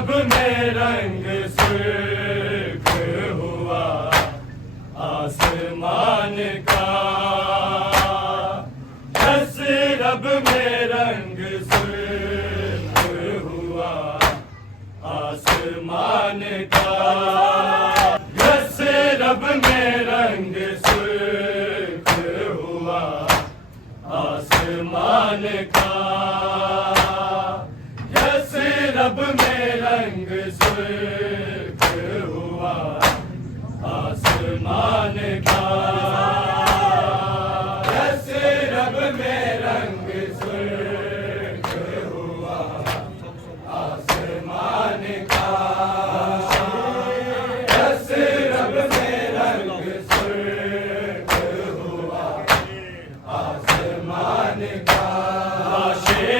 रब में रंग सुर्ख हुआ आसमान का, यस रब में रंग सुर्ख हुआ आसमान का, यस रब में रंग सुर्ख हुआ आसमान का, यस रब में रंग सुर्ख हुआ आसमान का, यस रब में रंग सुर्ख हुआ आसमान का, यस रब में रंग सुर्ख हुआ आसमान का। आशे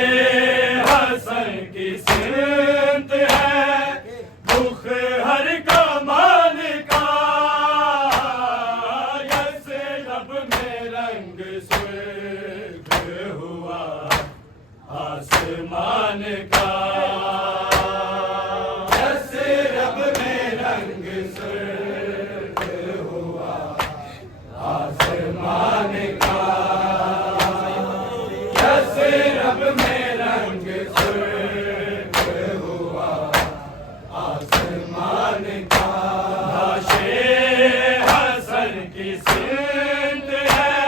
हसन की सिमत है दुख हर कमाल का, यस रब में रंग सुर्ख हुआ आसमान का, यस रब में रंग सुर्ख हुआ आसमान का, यस रब में रंग सुर्ख हुआ आसमान का। आशे हसन की सिमत है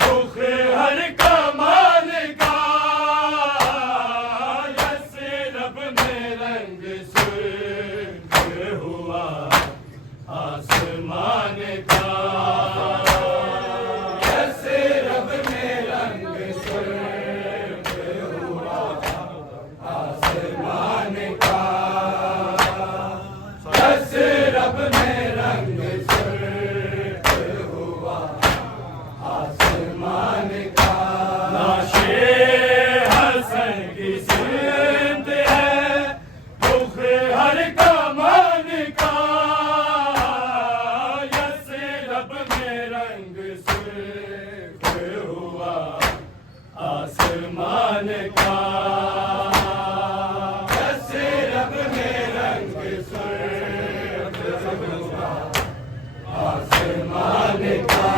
दुख हर कमाल का, यस रब में रंग सुर्ख हुआ आसमान का, यस रब में रंग सुर्ख हुआ आसमान का, यस रब में रंग सुर्ख हुआ आसमान का। आशे हसन की सिमत है दुख हर कमाल का, यस रब में रंग सुर्ख हुआ आसमान का, यस रब में रंग सुर्ख हुआ आसमान का,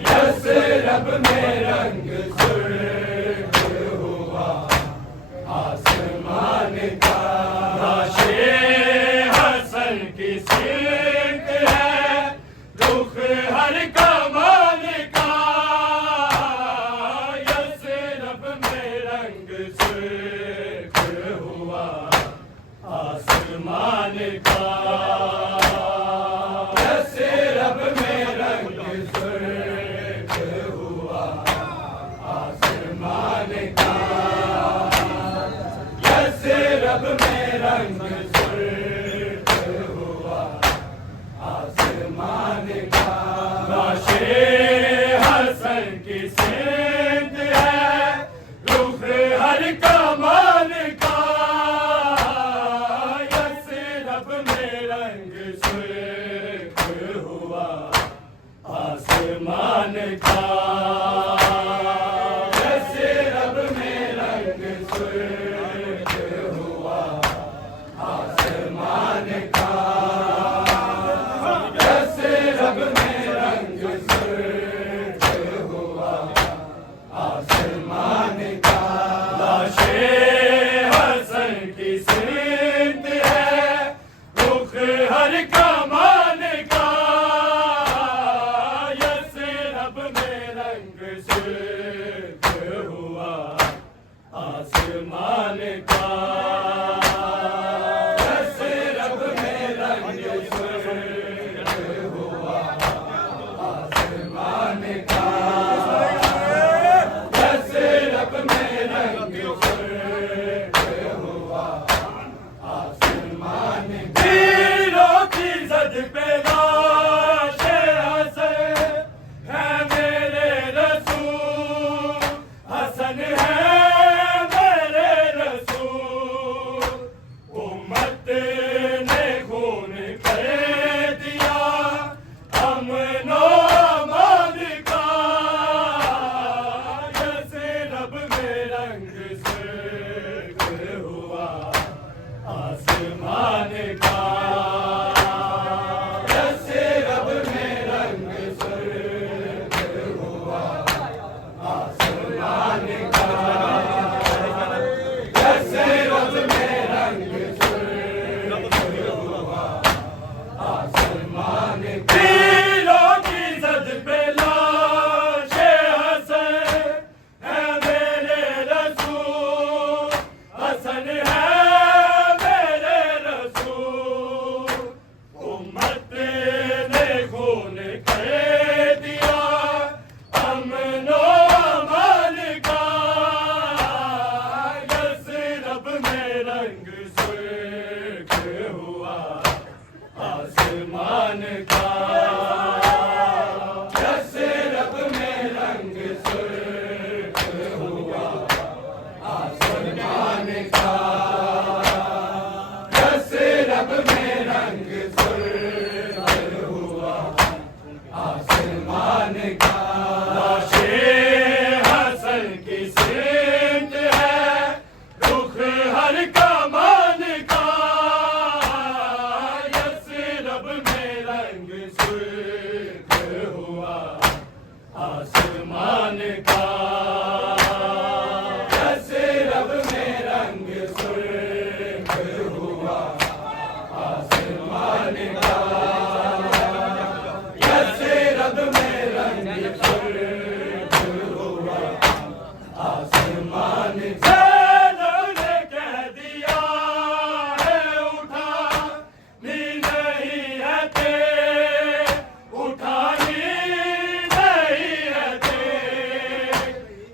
यस रब में रंग सुर्ख हुआ आसमान का। आशे हसन की सिमत है दुख हर कमाल का, यस रब में रंग सुर्ख हुआ आसमान का, यस रब में रंग सुर्ख हुआ आसमान का, यस रब में रंग सुर्ख हुआ आसमान का। आशे हसन की सिमत है दुख हर कमाल का, यस रब में रंग सुर्ख हुआ आसमान का, यस रब में रंग सुर्ख हुआ आसमान का, यस रब में रंग सुर्ख हुआ आसमान का। आशे हसन की सिमत है दुख हर कमाल का, यस रब में रंग सुर्ख हुआ आसमान का, यस रब में रंग सुर्ख हुआ आसमान का, यस रब में रंग सुर्ख हुआ आसमान का। वीरों की जद पे लाशे हसन है मेरे रसूल, हसन है मेरे रसूल, रंग सुर्ख हुआ आसमान का, यसरब में रंग सुर्ख हुआ आसमान का, यसरब में रंग सुर्ख हुआ आसमान का। लाशे हसन की सिमत है रुख हर कमान का, यसरब में रंग सुर्ख हुआ आसमान का, यसरब में रंग सुर्ख हुआ आसमान का, यसरब में रंग सुर्ख हुआ आसमान का। ने कह दिया है उठा नी नहीं है ते, उठानी नहीं है ते,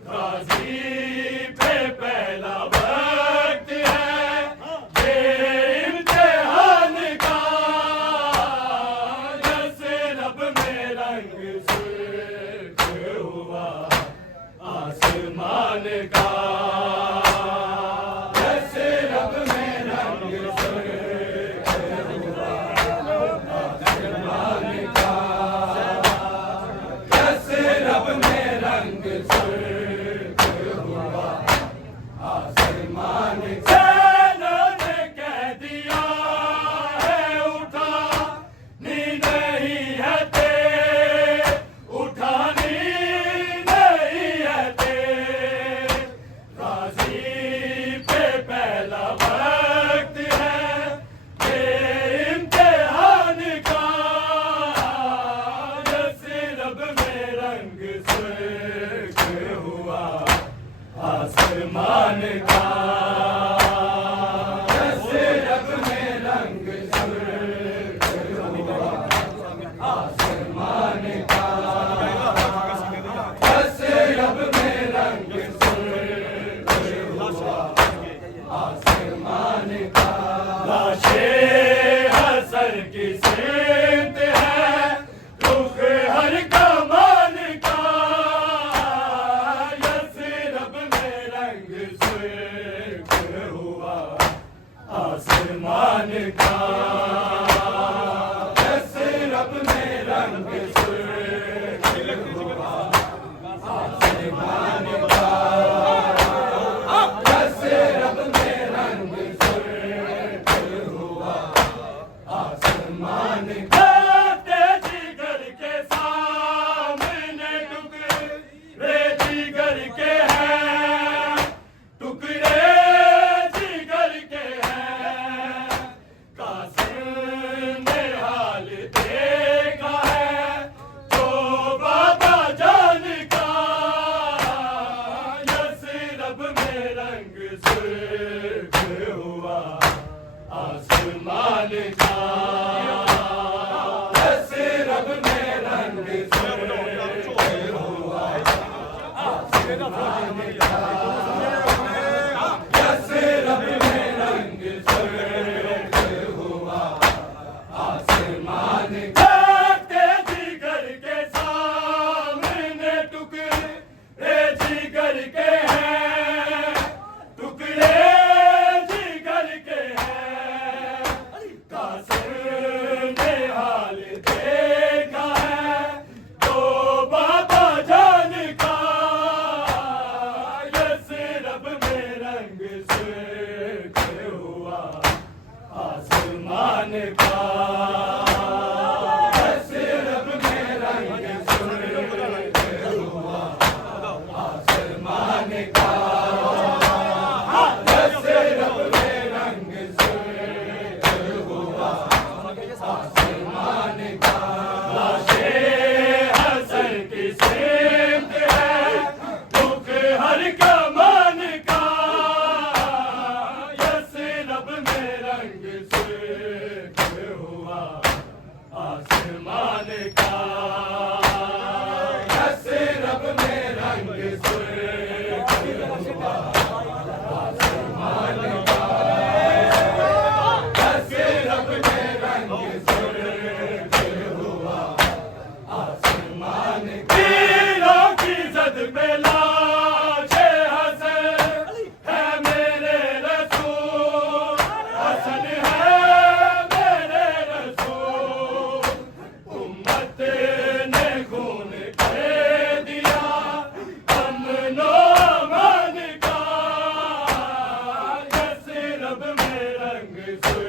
गाजी पे पहला वक्त है ये इम्तिहान का, यसरब में रंग सुर्ख हुआ आसमान का, यसरब में रंग सुर्ख हुआ आसमान का, यसरब में रंग सुर्ख हुआ आसमान का। ने कह दिया है उठा नी नहीं है ते, उठानी नहीं है ते, गाजी पे पहला वक्त है ये इम्तिहान का, यसरब में रंग सुर्ख हुआ आसमान का, यसरब में रंग सुर्ख हुआ आसमान का, यसरब में रंग सुर्ख हुआ आसमान का। लाशे हसन की सिमत है रुख हर कमान का, यसरब में रंग सुर्ख हुआ आसमान का, यसरब में रंग सुर्ख हुआ आसमान का, यसरब में रंग सुर्ख हुआ आसमान का। जिगर के सामने टुकड़े जिगर के हैं, टुकड़े जिगर के हैं, कासिम ने हाल देखा है जो बाबा जान का, यसरब में रंग सुर्ख हुआ आसमान का, यसरब में रंग सुर्ख हुआ आसमान का, यसरब में रंग सुर्ख हुआ आसमान का। जिगर के सामने टुकड़े जिगर के हैं, टुकड़े जिगर के हैं, कासिम ने हाल देखा है जो बाबा जान का, यसरब में रंग सुर्ख हुआ आसमान का, यसरब में रंग सुर्ख हुआ आसमान का, यसरब में रंग सुर्ख हुआ आसमान का। लाशे हसन की सिमत है रुख हर कमान का, यसरब में रंग सुर्ख हुआ सोए